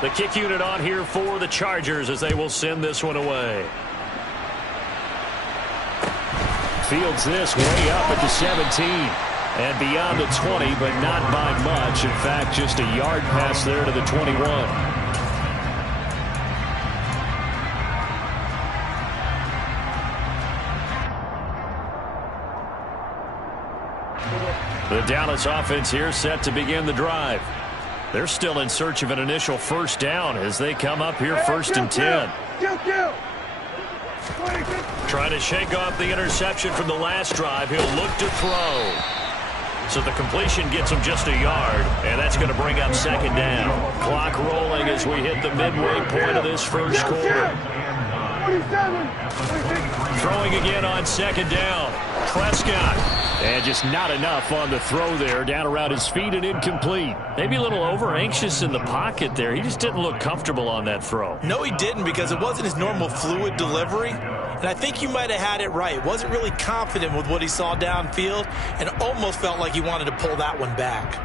The kick unit on here for the Chargers as they will send this one away. Fields this way up at the 17 and beyond the 20, but not by much. In fact, just a yard pass there to the 21. The Dallas offense here set to begin the drive. They're still in search of an initial first down as they come up here first and 10. Trying to shake off the interception from the last drive. He'll look to throw. So the completion gets him just a yard, and that's going to bring up second down. Clock rolling as we hit the midway point of this first quarter. Throwing again on second down. Prescott. And just not enough on the throw there. Down around his feet and incomplete. Maybe a little over-anxious in the pocket there. He just didn't look comfortable on that throw. No, he didn't, because it wasn't his normal fluid delivery. And I think you might have had it right. Wasn't really confident with what he saw downfield and almost felt like he wanted to pull that one back.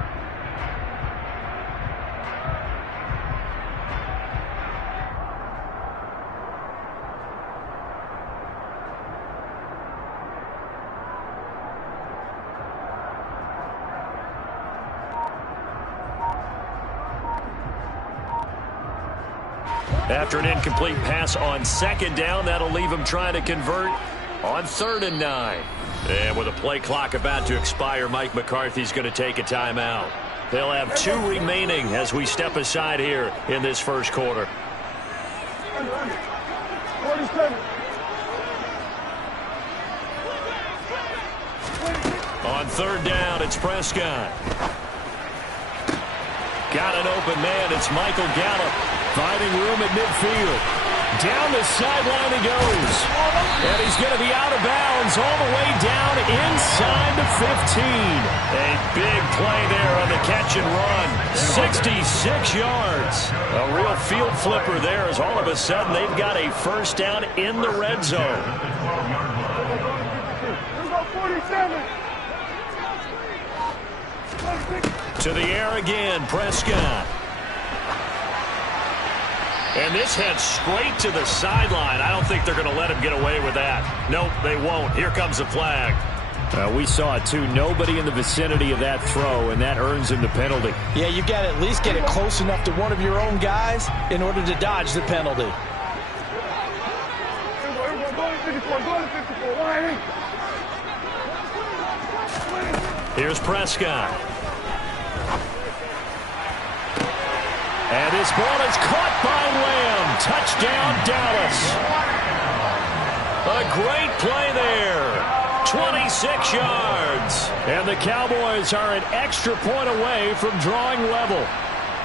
After an incomplete pass on second down, that'll leave him trying to convert on 3rd and 9. And with a play clock about to expire, Mike McCarthy's going to take a timeout. They'll have 2 remaining as we step aside here in this first quarter. On 3rd down, it's Prescott. Got an open man. It's Michael Gallup. Finding room at midfield. Down the sideline he goes. And he's going to be out of bounds all the way down inside the 15. A big play there on the catch and run. 66 yards. A real field flipper there as all of a sudden they've got a first down in the red zone. To the air again, Prescott. And this heads straight to the sideline. I don't think they're going to let him get away with that. Nope, they won't. Here comes the flag. We saw it too. Nobody in the vicinity of that throw, and that earns him the penalty. Yeah, you got to at least get it close enough to one of your own guys in order to dodge the penalty. Here's Prescott. And this ball is caught by Lamb. Touchdown, Dallas. A great play there. 26 yards. And the Cowboys are an extra point away from drawing level.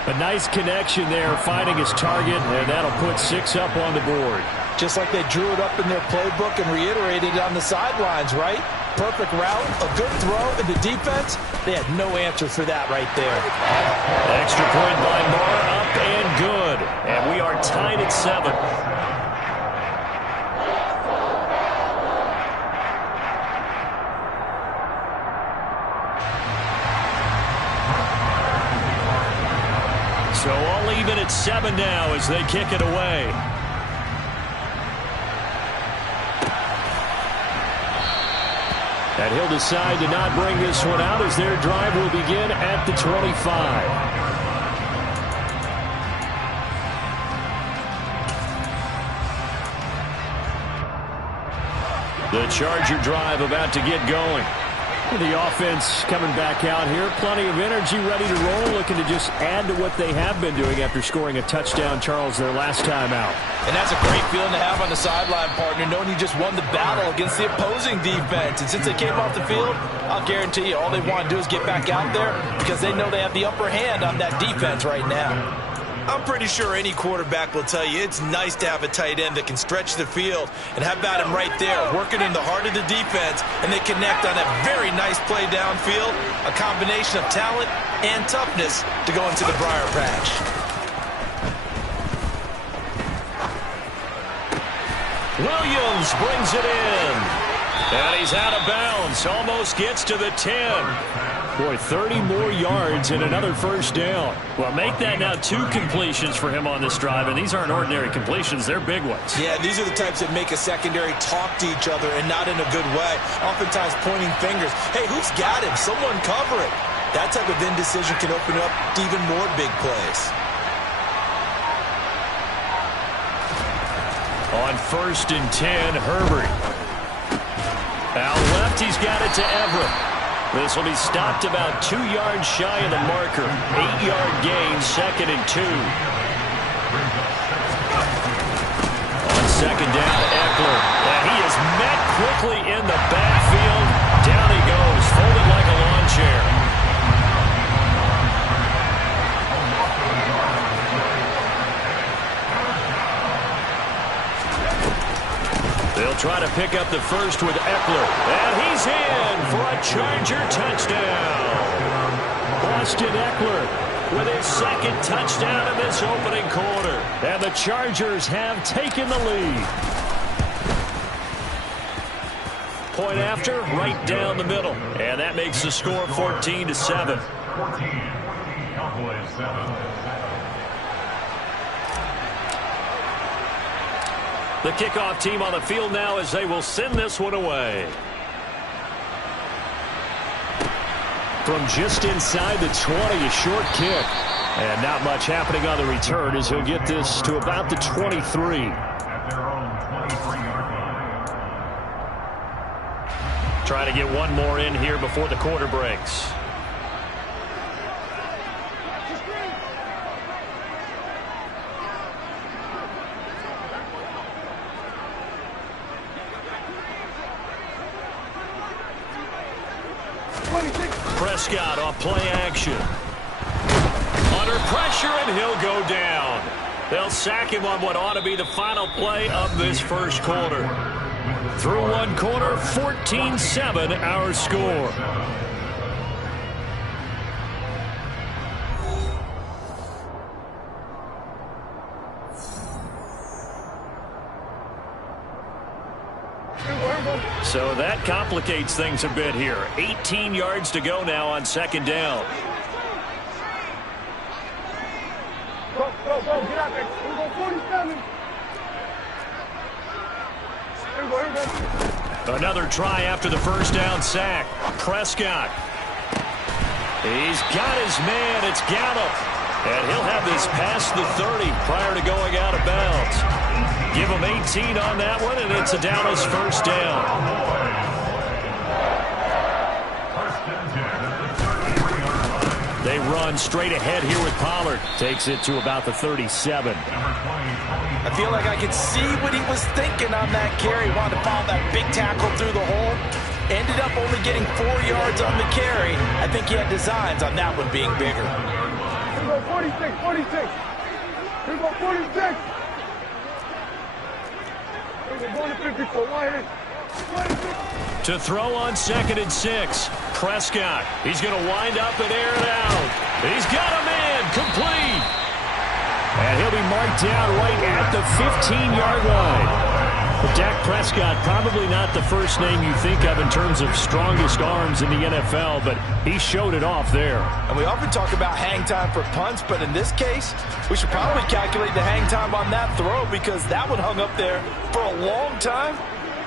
A nice connection there, finding his target, and that'll put 6 up on the board. Just like they drew it up in their playbook and reiterated it on the sidelines, right? Perfect route, a good throw, and the defense, they had no answer for that right there. Extra point by Moore, up and good. And we are tied at 7. So all even at 7 now as they kick it away. And he'll decide to not bring this one out as their drive will begin at the 25. The Charger drive about to get going. The offense coming back out here. Plenty of energy, ready to roll, looking to just add to what they have been doing after scoring a touchdown, Charles, their last time out. And that's a great feeling to have on the sideline, partner, knowing you just won the battle against the opposing defense. And since they came off the field, I'll guarantee you all they want to do is get back out there because they know they have the upper hand on that defense right now. I'm pretty sure any quarterback will tell you it's nice to have a tight end that can stretch the field. And how about him right there, working in the heart of the defense, and they connect on a very nice play downfield, a combination of talent and toughness to go into the briar patch. Williams brings it in. And he's out of bounds, almost gets to the 10. Boy, 30 more yards and another first down. Well, make that now 2 completions for him on this drive, and these aren't ordinary completions. They're big ones. Yeah, these are the types that make a secondary talk to each other and not in a good way. Oftentimes pointing fingers. Hey, who's got him? Someone cover it. That type of indecision can open up to even more big plays. On 1st and 10, Herbert. Out left, he's got it to Everett. This will be stopped about 2 yards shy of the marker. 8-yard gain, 2nd and 2. On 2nd down, Eckler. And he is met quickly in the backfield. Down he goes, folded like a lawn chair. They'll try to pick up the first with Eckler. And he's in for a Charger touchdown. Austin Eckler with his 2nd touchdown in this opening quarter. And the Chargers have taken the lead. Point after, right down the middle. And that makes the score 14-7. 14, Cowboys 7. The kickoff team on the field now as they will send this one away. From just inside the 20, a short kick. And not much happening on the return as he'll get this to about the 23. At their own 23-yard line. Trying to get one more in here before the quarter breaks. Prescott off play action. Under pressure, and he'll go down. They'll sack him on what ought to be the final play of this first quarter. Through one quarter, 14-7 our score. So that complicates things a bit here. 18 yards to go now on 2nd down. Go, get out there. Here we go, 47. Here we go. Another try after the first down sack. Prescott. He's got his man. It's Gallup. And he'll have this past the 30 prior to going out of bounds. Give him 18 on that one, and it's a Dallas first down. They run straight ahead here with Pollard. Takes it to about the 37. I feel like I could see what he was thinking on that carry. Wanted to follow that big tackle through the hole. Ended up only getting 4 yards on the carry. I think he had designs on that one being bigger. Here we go, 46. Here we go, 46. To throw on 2nd and 6. Prescott. He's going to wind up and air it out. He's got a man complete. And he'll be marked down right at the 15-yard line. But Dak Prescott, probably not the first name you think of in terms of strongest arms in the NFL, but he showed it off there. And we often talk about hang time for punts, but in this case, we should probably calculate the hang time on that throw because that one hung up there for a long time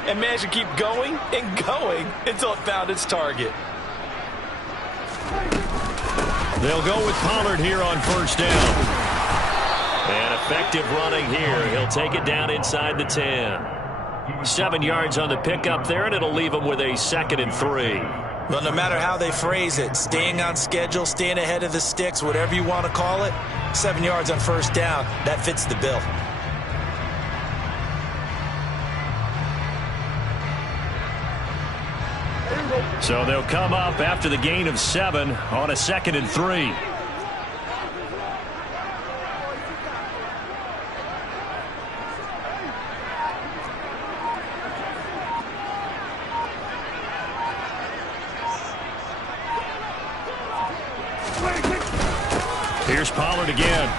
and managed to keep going and going until it found its target. They'll go with Pollard here on first down. And effective running here. He'll take it down inside the 10. 7 yards on the pickup there, and it'll leave him with a 2nd and 3. Well, no matter how they phrase it, staying on schedule, staying ahead of the sticks, whatever you want to call it, 7 yards on first down, that fits the bill. So they'll come up after the gain of 7 on a 2nd and 3. Here's Pollard again.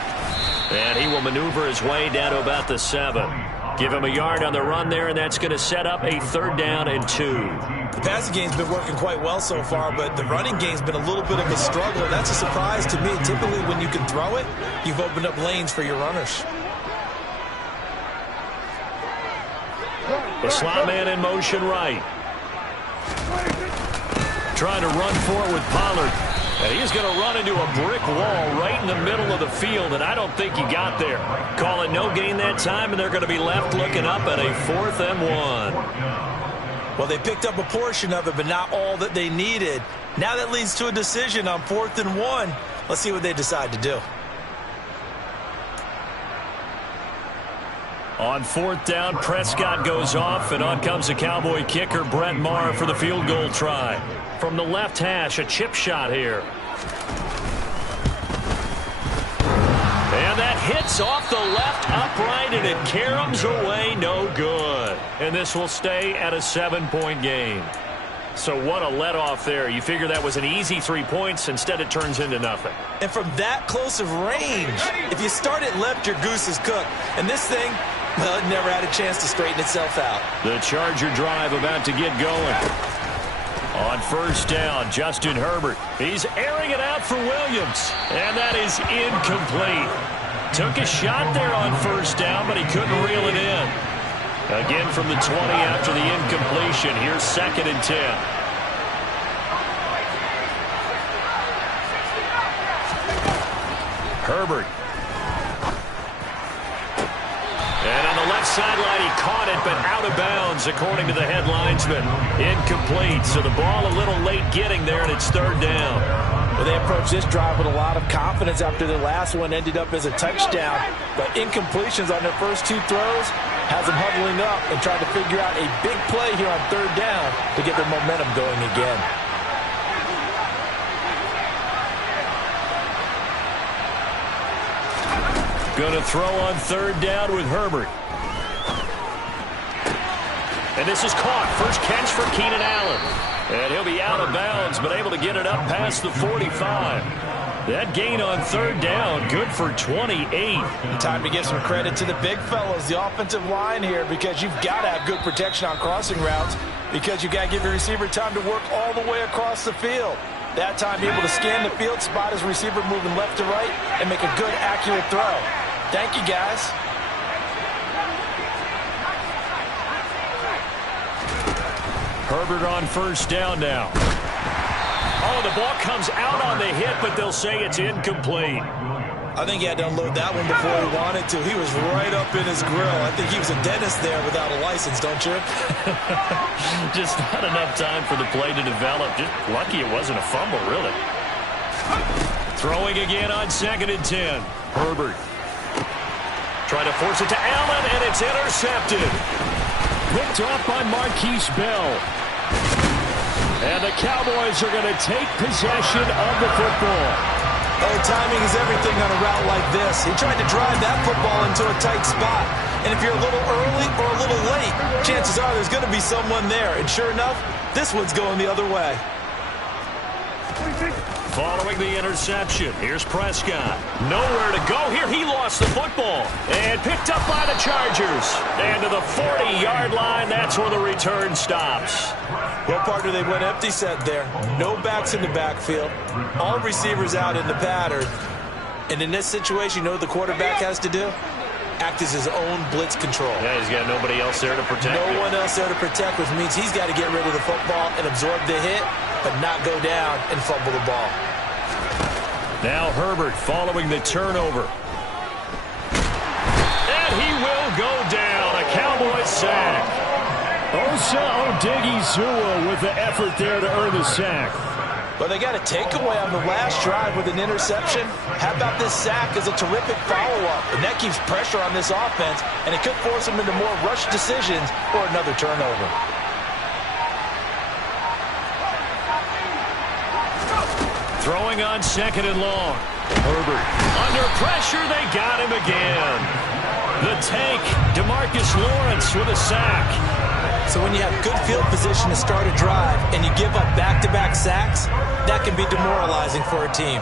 And he will maneuver his way down to about the 7. Give him a yard on the run there, and that's going to set up a 3rd down and 2. passing game's been working quite well so far, but the running game's been a little bit of a struggle. That's a surprise to me. Typically, when you can throw it, you've opened up lanes for your runners. The slot man in motion right. Trying to run for it with Pollard. And he's going to run into a brick wall right in the middle of the field, and I don't think he got there. Call it no gain that time, and they're going to be left looking up at a 4th and 1. Well, they picked up a portion of it, but not all that they needed. Now that leads to a decision on 4th and 1. Let's see what they decide to do. On 4th down, Prescott goes off, and on comes the Cowboy kicker, Brett Maher, for the field goal try. From the left hash, a chip shot here. And that hits off the left upright, and it caroms away, no good. And this will stay at a 7-point game. So what a let-off there. You figure that was an easy 3 points. Instead, it turns into nothing. And from that close of range, if you start it left, your goose is cooked. And this thing, well, it never had a chance to straighten itself out. The Charger drive about to get going. On 1st down, Justin Herbert. He's airing it out for Williams. And that is incomplete. Took a shot there on 1st down, but he couldn't reel it in. Again from the 20 after the incompletion. Here's 2nd and 10. Herbert. And on the left sideline, he caught it, but out of bounds, according to the head linesman. Incomplete, so the ball a little late getting there, and it's 3rd down. Well, they approached this drive with a lot of confidence after the last one ended up as a touchdown. But incompletions on their first 2 throws has them huddling up and trying to figure out a big play here on 3rd down to get their momentum going again. Going to throw on 3rd down with Herbert. And this is caught. First catch for Keenan Allen. And he'll be out of bounds, but able to get it up past the 45. That gain on 3rd down, good for 28. Time to give some credit to the big fellas, the offensive line here, because you've got to have good protection on crossing routes, because you've got to give your receiver time to work all the way across the field. That time, be able to scan the field, spot his receiver moving left to right, and make a good, accurate throw. Thank you, guys. Herbert on 1st down now. Oh, the ball comes out on the hit, but they'll say it's incomplete. I think he had to unload that one before he wanted to. He was right up in his grill. I think he was a dentist there without a license, don't you? Just not enough time for the play to develop. Just lucky it wasn't a fumble, really. Throwing again on 2nd and 10. Herbert. Trying to force it to Allen, and it's intercepted. Picked off by Marquise Bell. And the Cowboys are going to take possession of the football. Oh, timing is everything on a route like this. He tried to drive that football into a tight spot. And if you're a little early or a little late, chances are there's going to be someone there. And sure enough, this one's going the other way. Following the interception, here's Prescott. Nowhere to go here. He lost the football. And picked up by the Chargers. And to the 40-yard line, that's where the return stops. Well, partner, they went empty set there. No backs in the backfield. All receivers out in the pattern. And in this situation, you know what the quarterback has to do? Act as his own blitz control. Yeah, he's got nobody else there to protect him. No one else there to protect, which means he's got to get rid of the football and absorb the hit, but not go down and fumble the ball. Now Herbert following the turnover. And he will go down. A Cowboys sack. Osa Odighizuwa with the effort there to earn the sack. But they got a takeaway on the last drive with an interception. How about this sack as a terrific follow-up? And that keeps pressure on this offense, and it could force them into more rush decisions or another turnover. Throwing on 2nd and long. Herbert under pressure. They got him again. The tank, DeMarcus Lawrence with a sack. So when you have good field position to start a drive and you give up back-to-back sacks, that can be demoralizing for a team.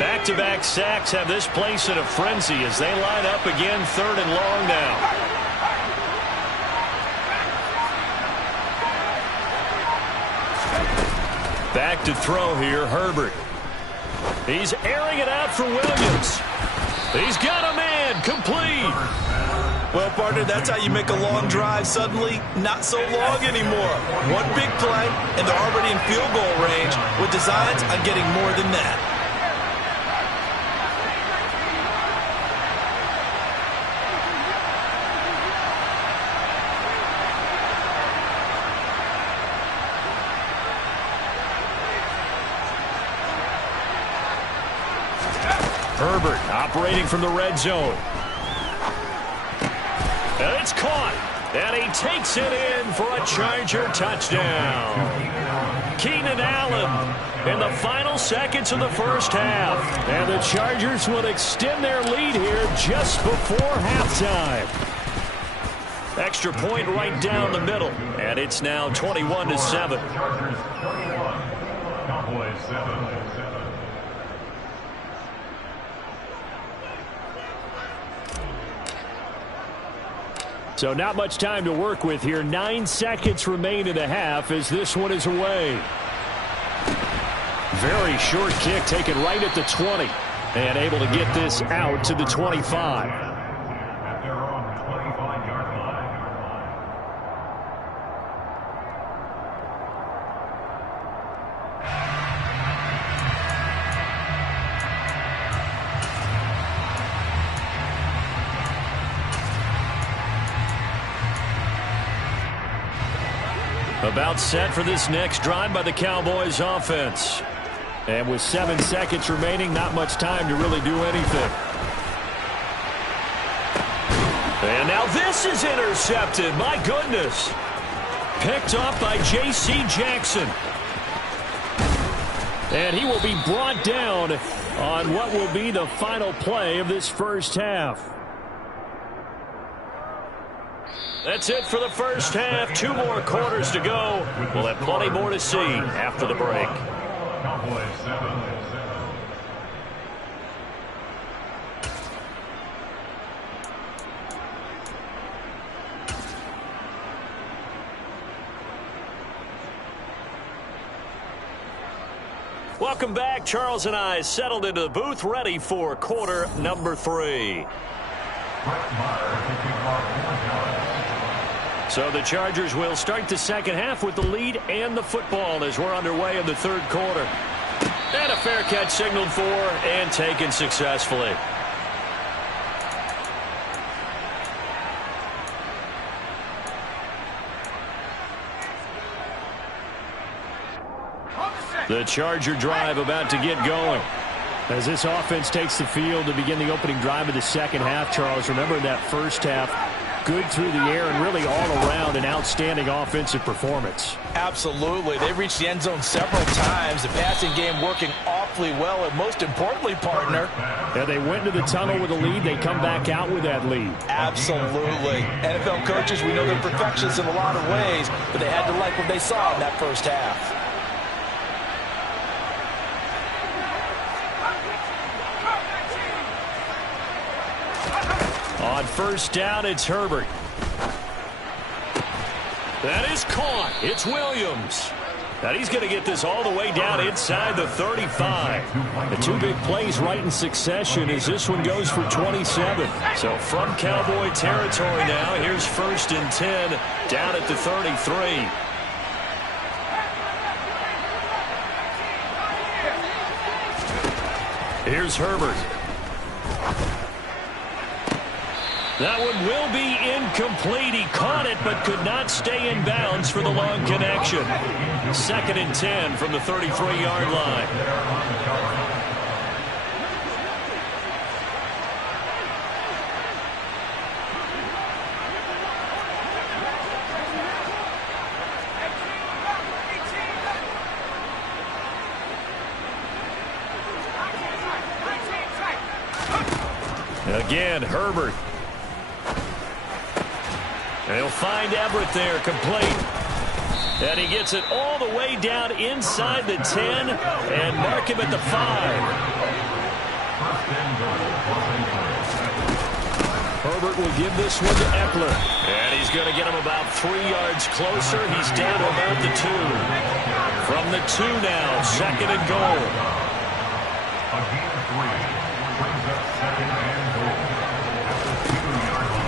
Back-to-back sacks have this place in a frenzy as they line up again 3rd and long now. Back to throw here, Herbert. He's airing it out for Williams. He's got a man, complete. Well, partner, that's how you make a long drive suddenly not so long anymore. One big play, and they're already in field goal range with designs on getting more than that. Herbert operating from the red zone. And it's caught. And he takes it in for a Charger touchdown. Keenan Allen in the final seconds of the first half. And the Chargers will extend their lead here just before halftime. Extra point right down the middle. And it's now 21-7. Chargers 21, Cowboys 7. So not much time to work with here. 9 seconds remain in the half as this one is away. Very short kick taken right at the 20. And able to get this out to the 25. At their own 25-yard line. About set for this next drive by the Cowboys offense. And with 7 seconds remaining, not much time to really do anything. And now this is intercepted. My goodness. Picked off by J.C. Jackson. And he will be brought down on what will be the final play of this first half. That's it for the first half. 2 more quarters to go. We'll have plenty more to see after the break. Cowboys 7. Welcome back. Charles and I settled into the booth, ready for quarter number 3. So the Chargers will start the second half with the lead and the football as we're underway in the third quarter. And a fair catch signaled for and taken successfully. The Charger drive about to get going. As this offense takes the field to begin the opening drive of the second half, Charles, remember that first half, good through the air and really all around an outstanding offensive performance. Absolutely. They reached the end zone several times. The passing game working awfully well, and most importantly, partner. Yeah, they went to the tunnel with a lead. They come back out with that lead. Absolutely. NFL coaches, we know they're perfectionists in a lot of ways, but they had to like what they saw in that first half. On first down, it's Herbert. That is caught. It's Williams. And he's going to get this all the way down inside the 35. The 2 big plays right in succession as this one goes for 27. So from Cowboy territory now, here's 1st and 10 down at the 33. Here's Herbert. That one will be incomplete. He caught it but could not stay in bounds for the long connection. 2nd and 10 from the 33-yard line. Again, Herbert. They'll find Everett there, complete. And he gets it all the way down inside the 10 and mark him at the 5. Herbert will give this one to Eckler. And he's going to get him about 3 yards closer. He's down about the 2. From the 2 now, 2nd and goal.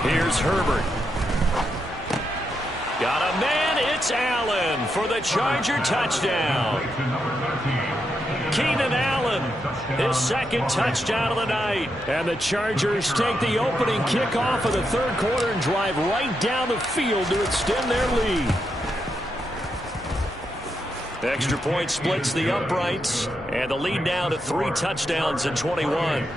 Here's Herbert. Got a man, it's Allen for the Charger touchdown. Keenan Allen, his 2nd touchdown of the night. And the Chargers take the opening kickoff of the 3rd quarter and drive right down the field to extend their lead. The extra point splits the uprights, and the lead now to 3 touchdowns and 21.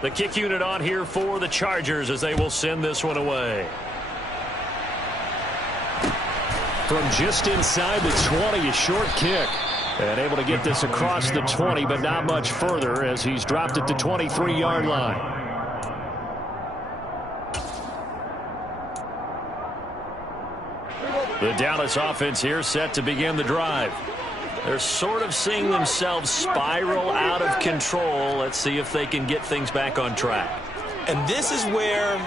The kick unit on here for the Chargers as they will send this one away. From just inside the 20, a short kick. And able to get this across the 20, but not much further as he's dropped it to 23-yard line. The Dallas offense here set to begin the drive. They're sort of seeing themselves spiral out of control. Let's see if they can get things back on track. And this is where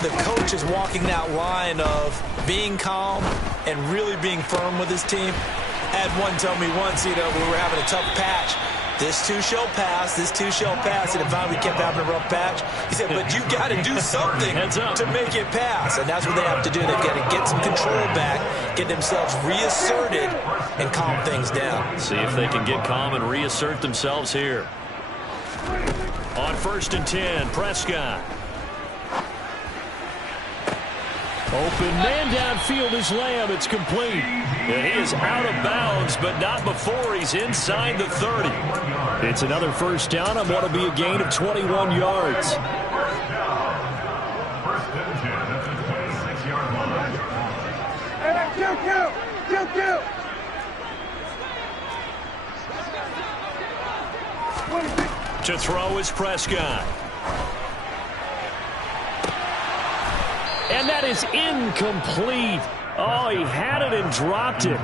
the coach is walking that line of being calm and really being firm with his team. I had one tell me once, we were having a tough patch. This too shall pass, this too shall pass. And finally we kept having a rough patch. He said, but you got to do something to make it pass. And that's what they have to do. They've got to get some control back, get themselves reasserted, and calm things down. See if they can get calm and reassert themselves here. On 1st and 10, Prescott. Open man downfield is Lamb. It's complete. And he is out of bounds, but not before he's inside the 30. It's another 1st down on what will be a gain of 21 yards. Kill. To throw is Prescott. And that is incomplete. Oh, he had it and dropped it.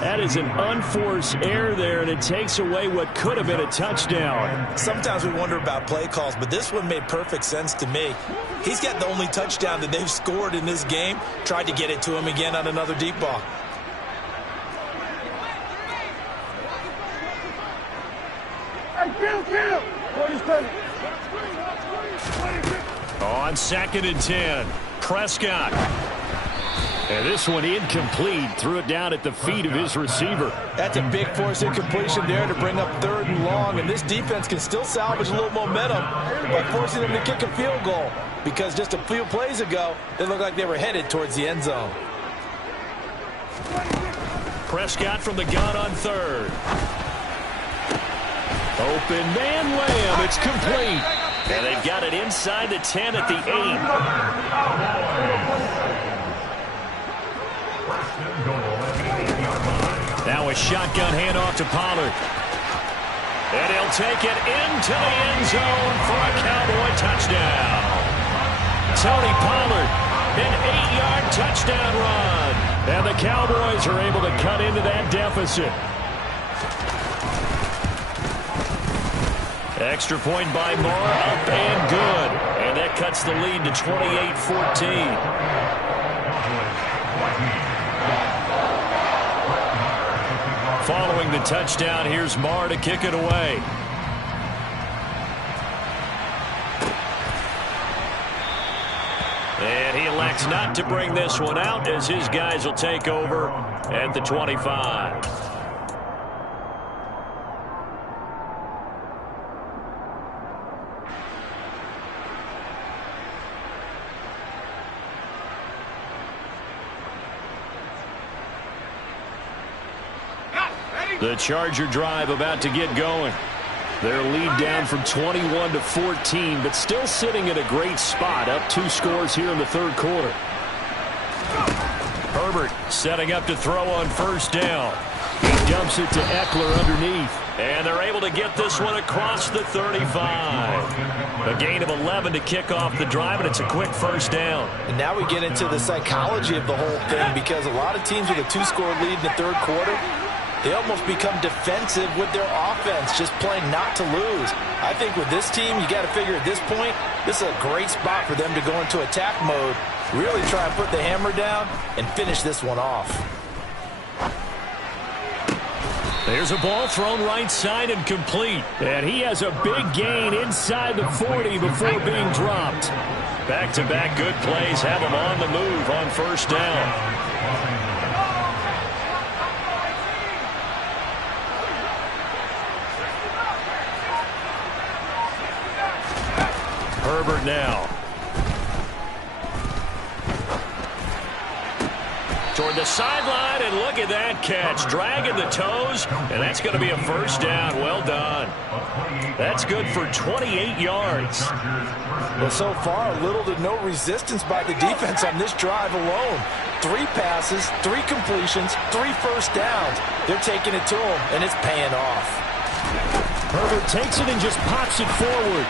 That is an unforced error there, and it takes away what could have been a touchdown. Sometimes we wonder about play calls, but this one made perfect sense to me. He's got the only touchdown that they've scored in this game. Tried to get it to him again on another deep ball. Kill. On 2nd and 10, Prescott. And this one incomplete. Threw it down at the feet of his receiver. That's a big force incompletion there to bring up 3rd and long. And this defense can still salvage a little momentum by forcing them to kick a field goal. Because just a few plays ago, they looked like they were headed towards the end zone. Prescott from the gun on 3rd. Open man Lamb. It's complete. And they've got it inside the 10 at the 8. Now a shotgun handoff to Pollard. And he'll take it into the end zone for a Cowboy touchdown. Tony Pollard, an 8-yard touchdown run. And the Cowboys are able to cut into that deficit. Extra point by Moore, up and good. And that cuts the lead to 28-14. Following the touchdown, here's Moore to kick it away. And he elects not to bring this one out as his guys will take over at the 25. The Charger drive about to get going. Their lead down from 21 to 14, but still sitting in a great spot, up 2 scores here in the 3rd quarter. Herbert setting up to throw on 1st down. He dumps it to Eckler underneath, and they're able to get this one across the 35. A gain of 11 to kick off the drive, and it's a quick 1st down. And now we get into the psychology of the whole thing, because a lot of teams with a 2-score lead in the 3rd quarter, they almost become defensive with their offense, just playing not to lose. I think with this team, you got to figure at this point, this is a great spot for them to go into attack mode Really try and put the hammer down and finish this one off. There's a ball thrown right side and complete. And he has a big gain inside the 40 before being dropped. Back-to-back good plays have him on the move on first down. Herbert now. Toward the sideline, and look at that catch. Dragging the toes, and that's going to be a first down. Well done. That's good for 28 yards. Well, so far, little to no resistance by the defense on this drive alone. 3 passes, 3 completions, 3 first downs. They're taking it to him, and it's paying off. Herbert takes it and just pops it forward.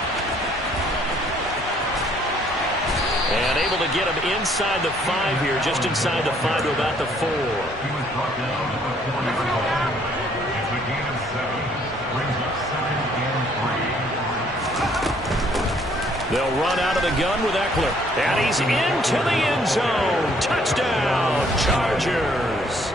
And able to get him inside the 5 here, just inside the 5 to about the 4. He was brought down to the 45. It's a gain of 7. Brings up 2nd and 3. They'll run out of the gun with Eckler. And he's into the end zone. Touchdown, Chargers.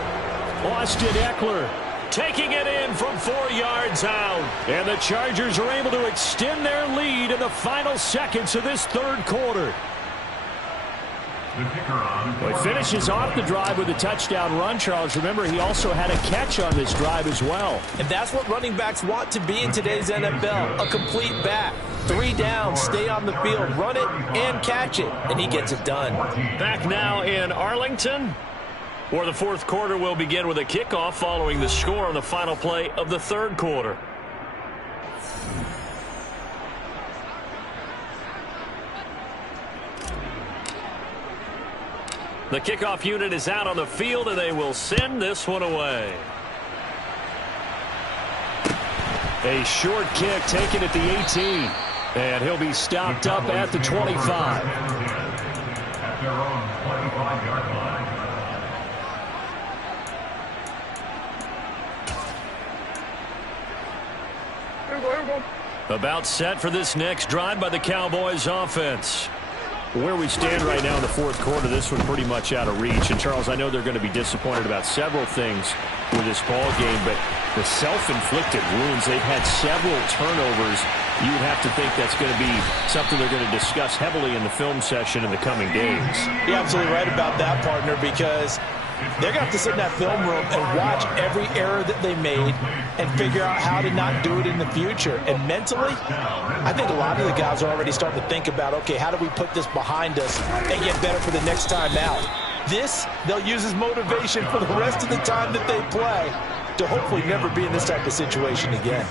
Austin Eckler taking it in from 4 yards out. And the Chargers are able to extend their lead in the final seconds of this third quarter. Well, he finishes off the drive with a touchdown run, Charles. Remember, he also had a catch on this drive as well. And that's what running backs want to be in today's NFL, a complete back. 3 downs, stay on the field, run it, and catch it. And he gets it done. Back now in Arlington, where the fourth quarter will begin with a kickoff following the score on the final play of the third quarter. The kickoff unit is out on the field, and they will send this one away. A short kick taken at the 18. And he'll be stopped up at the 25. At their own 25-yard line. Here we go. About set for this next drive by the Cowboys offense. Where we stand right now in the fourth quarter, this one pretty much out of reach. And, Charles, I know they're going to be disappointed about several things with this ball game, but the self-inflicted wounds, they've had several turnovers. You would have to think that's going to be something they're going to discuss heavily in the film session in the coming days. You're absolutely right about that, partner, because they're going to have to sit in that film room and watch every error that they made and figure out how to not do it in the future. And mentally, I think a lot of the guys are already starting to think about, okay, how do we put this behind us and get better for the next time out? This, they'll use as motivation for the rest of the time that they play to hopefully never be in this type of situation again.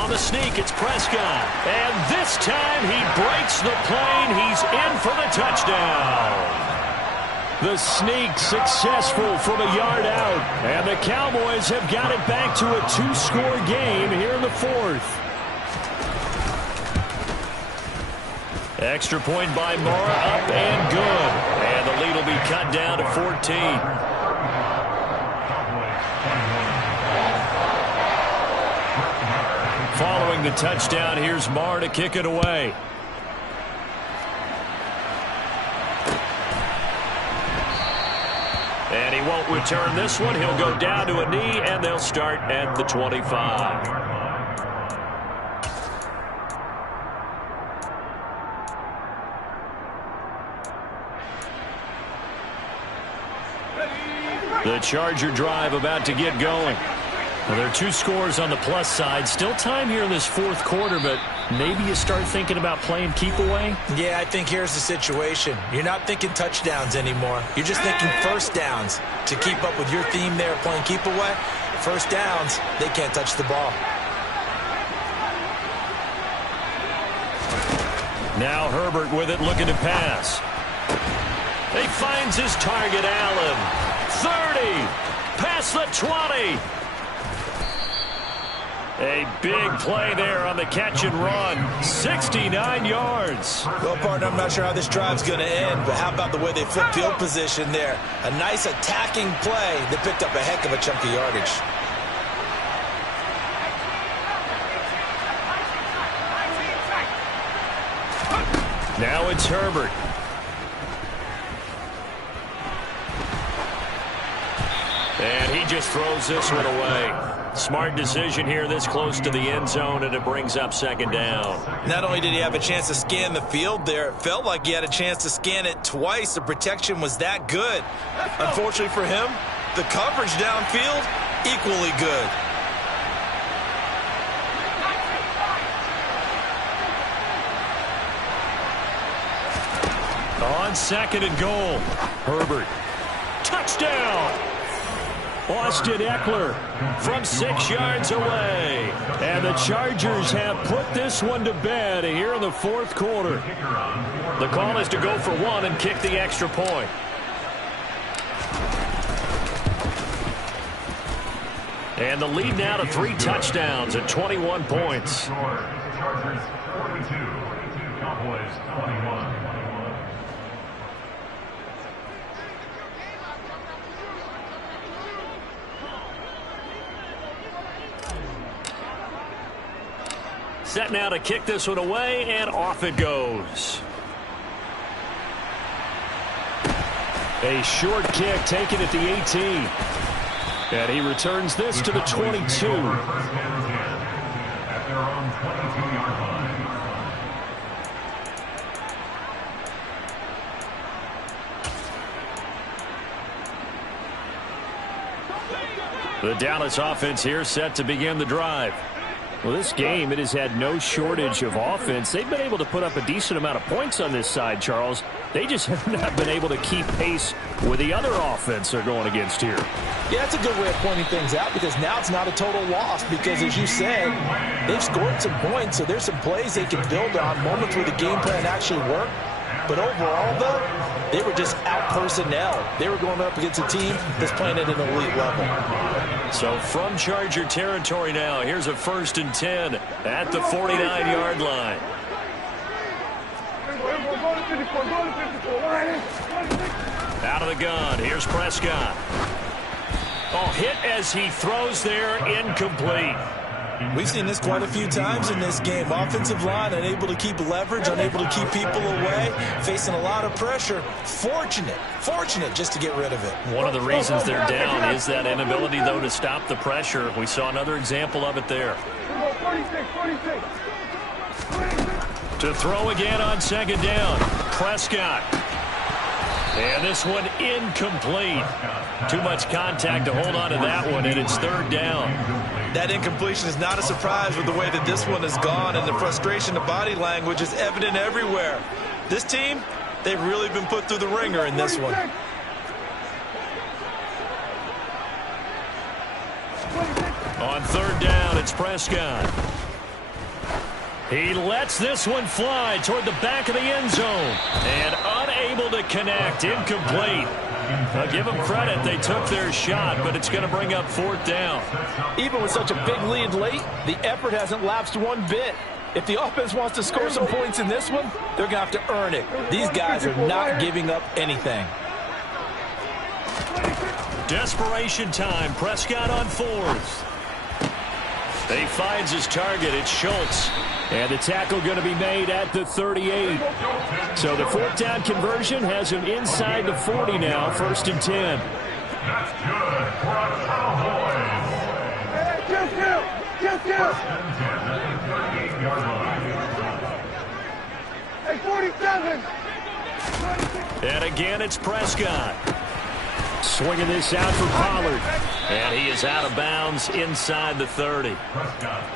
On the sneak, it's Prescott. And this time he breaks the plane. He's in for the touchdown. The sneak successful from a yard out. And the Cowboys have got it back to a 2-score game here in the fourth. Extra point by Mara, up and good. And the lead will be cut down to 14. Following the touchdown, here's Marr to kick it away. And he won't return this one. He'll go down to a knee, and they'll start at the 25. The Charger drive about to get going. Well, there are 2 scores on the plus side. Still time here in this fourth quarter, but maybe you start thinking about playing keep away? Yeah, I think here's the situation. You're not thinking touchdowns anymore. You're just thinking first downs. To keep up with your theme there, playing keep away, first downs, they can't touch the ball. Now Herbert with it, looking to pass. He finds his target, Allen. 30, past the 20. A big play there on the catch and run. 69 yards. Well, partner, I'm not sure how this drive's going to end, but how about the way they flip field position there? A nice attacking play that picked up a heck of a chunk of yardage. Now it's Herbert. And he just throws this one away. Smart decision here this close to the end zone, and it brings up second down. Not only did he have a chance to scan the field there, it felt like he had a chance to scan it twice. The protection was that good. Unfortunately for him, the coverage downfield, equally good. On second and goal, Herbert. Touchdown! Austin Eckler from 6 yards away. And the Chargers have put this one to bed here in the fourth quarter. The call is to go for one and kick the extra point. And the lead now to 3 touchdowns and 21 points. Chargers 42, Cowboys 21. Set now to kick this one away, and off it goes. A short kick taken at the 18. And he returns this to the 22. At their own 22-yard line. The Dallas offense here set to begin the drive. Well, this game, it has had no shortage of offense. They've been able to put up a decent amount of points on this side, Charles. They just have not been able to keep pace with the other offense they're going against here. Yeah, that's a good way of pointing things out, because now it's not a total loss, because as you said, they've scored some points, so there's some plays they can build on, moments where the game plan actually worked. But overall, though, they were just out personnel. They were going up against a team that's playing at an elite level. So from Charger territory now, here's a 1st and 10 at the 49-yard line. Out of the gun, here's Prescott. Oh, hit as he throws there, incomplete. We've seen this quite a few times in this game. Offensive line unable to keep leverage, unable to keep people away, facing a lot of pressure. Fortunate just to get rid of it. One of the reasons they're down is that inability, though, to stop the pressure. We saw another example of it there. To throw again on second down, Prescott. And this one incomplete. Too much contact to hold on to that one, and it's 3rd down. That incompletion is not a surprise with the way that this one has gone, and the frustration, the body language is evident everywhere. This team, they've really been put through the ringer in this one. On 3rd down, it's Prescott. He lets this one fly toward the back of the end zone. And unable to connect, incomplete. I'll give them credit, they took their shot, but it's going to bring up 4th down. Even with such a big lead late, the effort hasn't lapsed one bit. If the offense wants to score some points in this one, they're going to have to earn it. These guys are not giving up anything. Desperation time, Prescott on 4th. He finds his target, it's Schultz. And the tackle going to be made at the 38. So the 4th down conversion has him inside the 40 now, 1st and 10. That's good for a Cowboys. Just First and 10 at the 38-yard line. Hey, 47. And again, it's Prescott. Swinging this out for Pollard. And he is out of bounds inside the 30.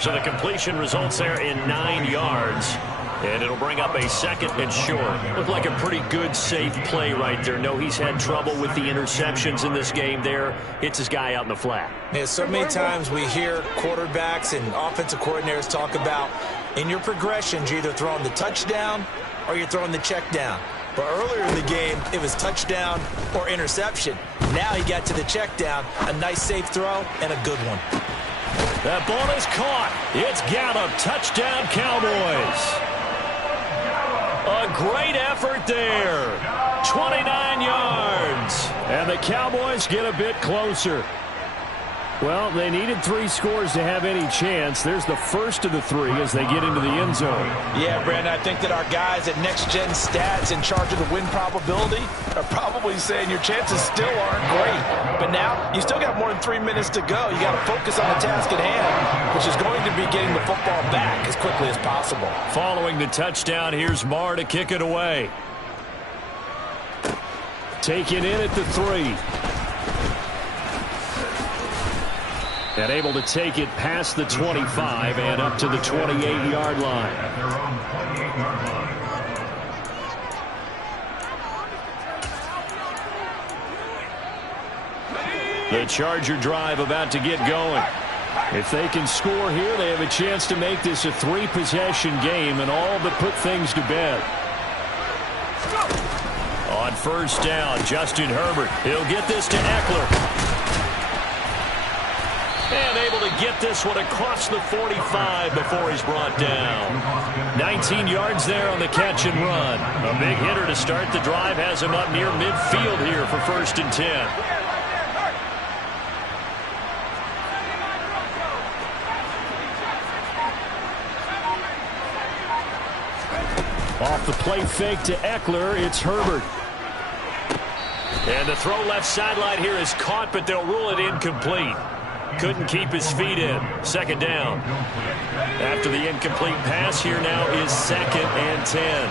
So the completion results there in 9 yards. And it'll bring up a 2nd and short. Looked like a pretty good, safe play right there. No, he's had trouble with the interceptions in this game there. Hits his guy out in the flat. Yeah, so many times we hear quarterbacks and offensive coordinators talk about in your progressions, you're either throwing the touchdown or you're throwing the check down. But earlier in the game, it was touchdown or interception. Now he got to the check down, a nice safe throw, and a good one. That ball is caught. It's Gallup. Touchdown, Cowboys. A great effort there. 29 yards. And the Cowboys get a bit closer. Well, they needed 3 scores to have any chance. There's the first of the 3 as they get into the end zone. Yeah, Brandon, I think that our guys at Next Gen Stats in charge of the win probability are probably saying your chances still aren't great. But now, you still got more than 3 minutes to go. You got to focus on the task at hand, which is going to be getting the football back as quickly as possible. Following the touchdown, here's Marr to kick it away. Taken in at the 3. And able to take it past the 25 and up to the 28-yard line. At their own 28-yard line. The Charger drive about to get going. If they can score here, they have a chance to make this a 3-possession game and all but put things to bed. On first down, Justin Herbert. He'll get this to Eckler. And able to get this one across the 45 before he's brought down. 19 yards there on the catch and run. A big hitter to start the drive has him up near midfield here for 1st and 10. Off the play fake to Eckler, it's Herbert. And the throw left sideline here is caught, but they'll rule it incomplete. Couldn't keep his feet in. 2nd down. After the incomplete pass, here now is 2nd and 10.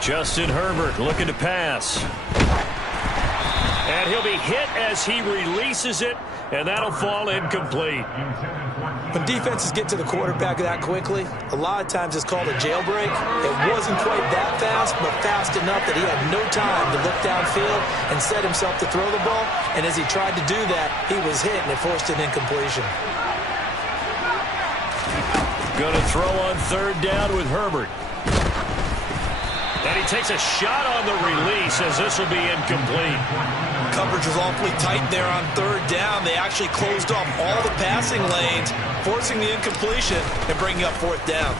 Justin Herbert looking to pass. And he'll be hit as he releases it, and that'll fall incomplete. When defenses get to the quarterback that quickly, a lot of times it's called a jailbreak. It wasn't quite that fast, but fast enough that he had no time to look downfield and set himself to throw the ball. And as he tried to do that, he was hit, and it forced an incompletion. Going to throw on 3rd down with Herbert. And he takes a shot on the release as this will be incomplete. Coverage was awfully tight there on 3rd down. They actually closed off all the passing lanes, forcing the incompletion and bringing up 4th down.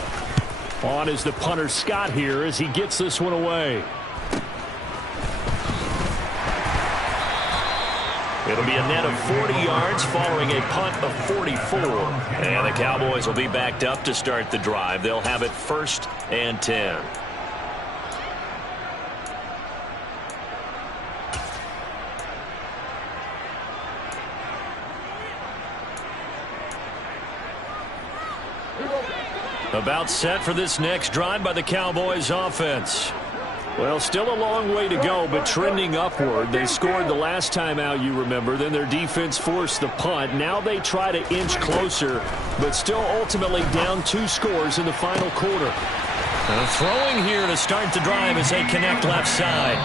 On is the punter Scott here as he gets this one away. It'll be a net of 40 yards following a punt of 44. And the Cowboys will be backed up to start the drive. They'll have it 1st and 10. About set for this next drive by the Cowboys offense. Well, still a long way to go, but trending upward. They scored the last time out, you remember. Then their defense forced the punt. Now they try to inch closer, but still ultimately down 2 scores in the final quarter. And throwing here to start the drive as they connect left side.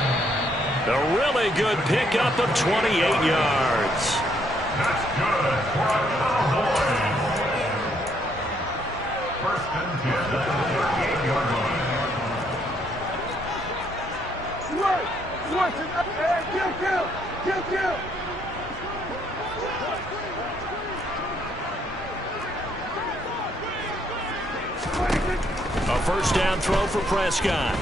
A really good pickup of 28 yards. That's good for our Cowboys. 1st and 10 at the 38-yard line. Kill. A 1st down throw for Prescott.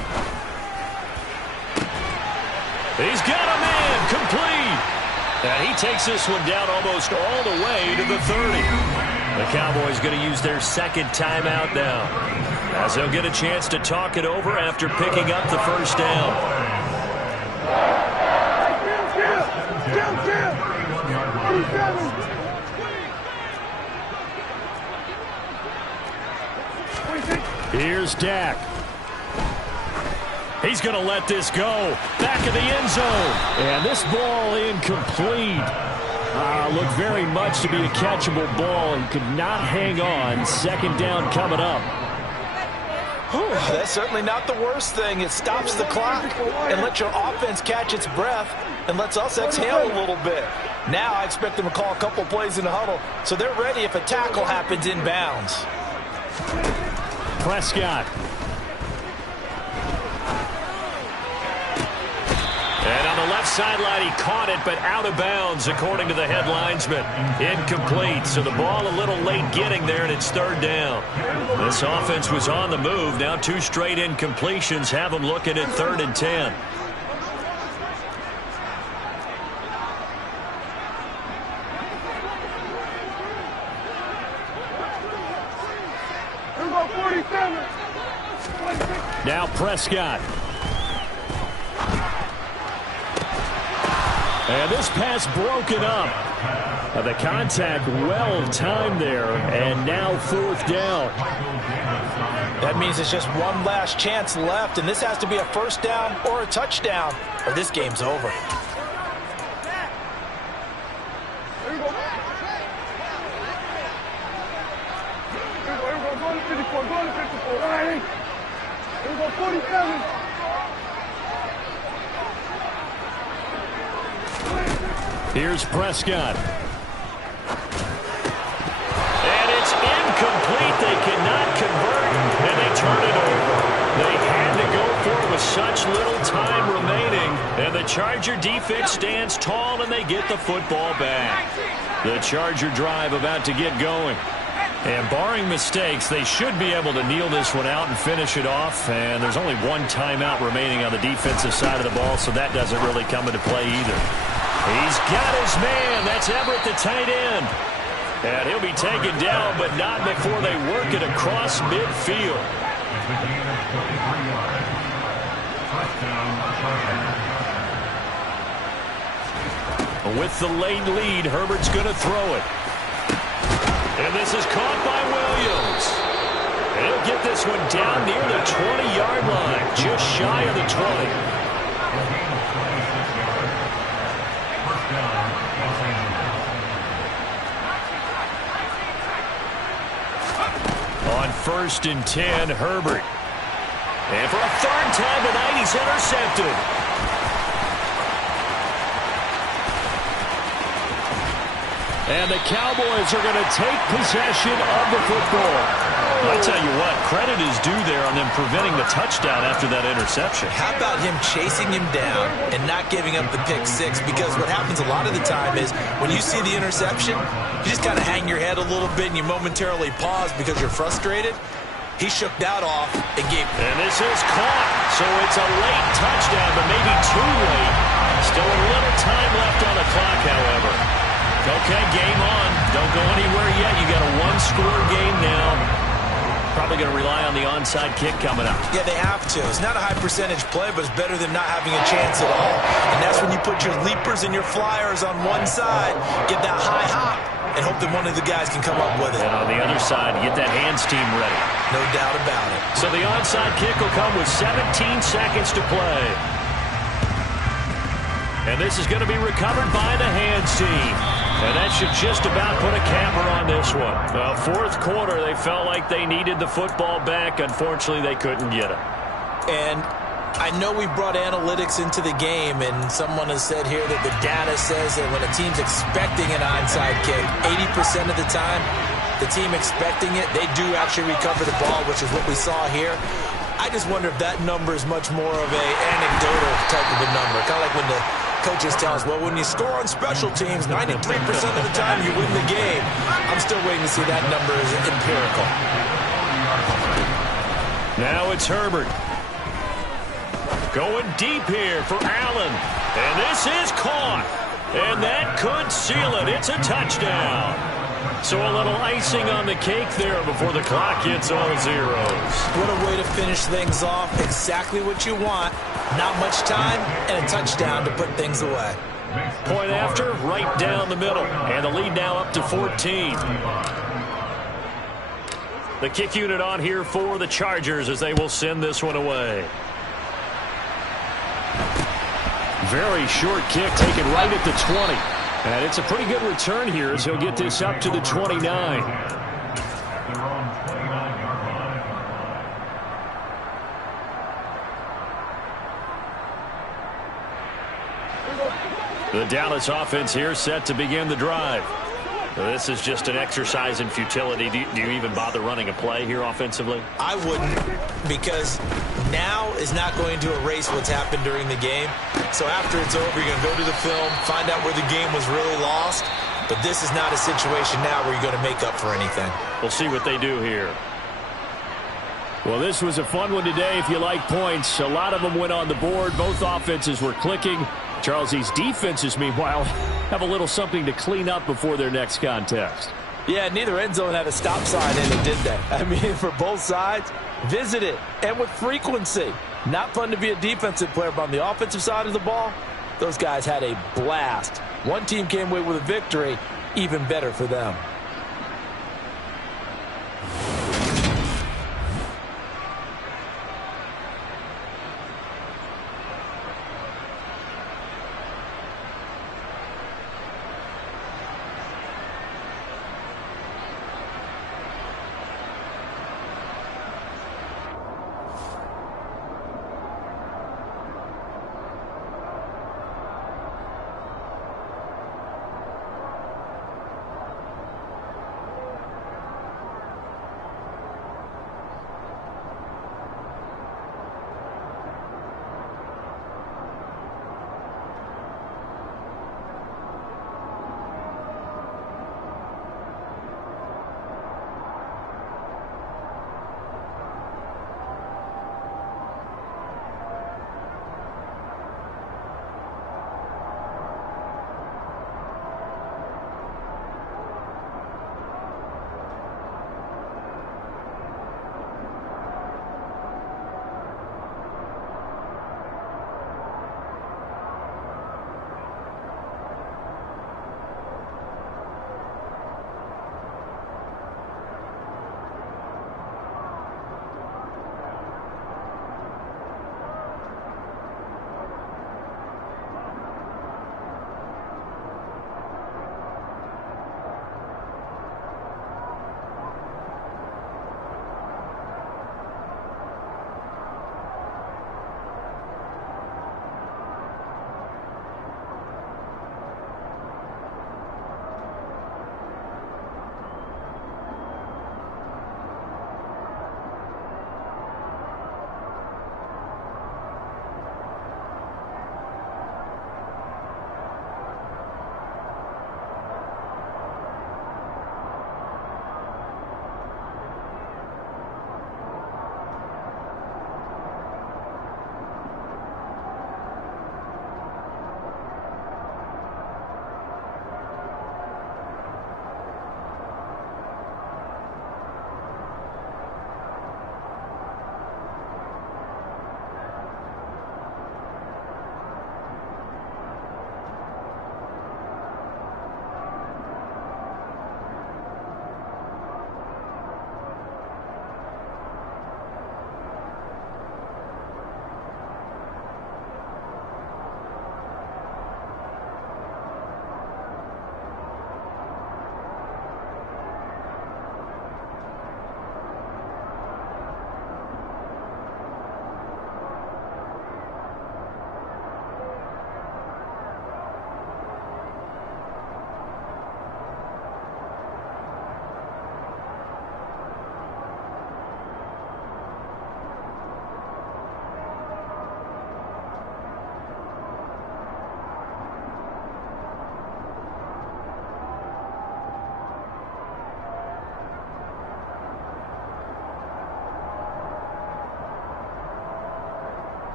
He's got a man complete. And he takes this one down almost all the way to the 30. The Cowboys going to use their 2nd timeout now, as they'll get a chance to talk it over after picking up the 1st down. Here's Dak. He's going to let this go. Back of the end zone. And this ball incomplete. Looked very much to be a catchable ball. He could not hang on. 2nd down coming up. That's certainly not the worst thing. It stops the clock and lets your offense catch its breath and lets us exhale a little bit. Now I expect them to call a couple plays in the huddle so they're ready if a tackle happens inbounds. Prescott. And on the left sideline, he caught it, but out of bounds, according to the head linesman. Incomplete, so the ball a little late getting there, and it's third down. This offense was on the move. Now 2 straight incompletions have them looking at 3rd and 10. Now Prescott. And this pass broken up. The contact well timed there, and now 4th down. That means it's just one last chance left, and this has to be a first down or a touchdown, or this game's over. Here's Prescott. And it's incomplete. They cannot convert, and they turn it over. They had to go for it with such little time remaining, and the Charger defense stands tall, and they get the football back. The Charger drive about to get going. And barring mistakes, they should be able to kneel this one out and finish it off. And there's only one timeout remaining on the defensive side of the ball, so that doesn't really come into play either. He's got his man. That's Everett, the tight end. And he'll be taken down, but not before they work it across midfield. With the late lead, Herbert's going to throw it. And this is caught by Williams. And he'll get this one down near the 20-yard line, just shy of the 20. On 1st and 10, Herbert. And for a 3rd time tonight, he's intercepted. And the Cowboys are going to take possession of the football. I tell you what, credit is due there on them preventing the touchdown after that interception. How about him chasing him down and not giving up the pick 6? Because what happens a lot of the time is when you see the interception, you just kind of hang your head a little bit and you momentarily pause because you're frustrated. He shook that off and gave. And this is caught. So it's a late touchdown, but maybe too late. Still a little time left on the clock, however. Okay, game on. Don't go anywhere yet. You got a 1-score game now. Probably going to rely on the onside kick coming up. Yeah, they have to. It's not a high-percentage play, but it's better than not having a chance at all. And that's when you put your leapers and your flyers on one side, get that high hop, and hope that one of the guys can come up with it. And on the other side, get that hands team ready. No doubt about it. So the onside kick will come with 17 seconds to play. And this is going to be recovered by the hands team. And that should just about put a capper on this one. 4th quarter, they felt like they needed the football back. Unfortunately, they couldn't get it. And I know we brought analytics into the game, and someone has said here that the data says that when a team's expecting an onside kick, 80% of the time, the team expecting it, they do actually recover the ball, which is what we saw here. I just wonder if that number is much more of a anecdotal type of a number. Kind of like when the coaches tell us, well, when you score on special teams, 93% of the time you win the game. I'm still waiting to see that number as empirical. Now it's Herbert. Going deep here for Allen. And this is caught. And that could seal it. It's a touchdown. So a little icing on the cake there before the clock hits all zeros. What a way to finish things off. Exactly what you want. Not much time and a touchdown to put things away. Point after, right down the middle. And the lead now up to 14. The kick unit on here for the Chargers as they will send this one away. Very short kick taken right at the 20. And it's a pretty good return here as he'll get this up to the 29. The Dallas offense here set to begin the drive. This is just an exercise in futility. Do you even bother running a play here offensively? I wouldn't, because now is not going to erase what's happened during the game. So after it's over, you're going to go to the film, find out where the game was really lost. But this is not a situation now where you're going to make up for anything. We'll see what they do here. Well, this was a fun one today if you like points. A lot of them went on the board. Both offenses were clicking. Charles, these defenses, meanwhile, have a little something to clean up before their next contest. Yeah, neither end zone had a stop sign in it, did they? I mean, for both sides, visit it, and with frequency. Not fun to be a defensive player, but on the offensive side of the ball, those guys had a blast. One team came away with a victory, even better for them.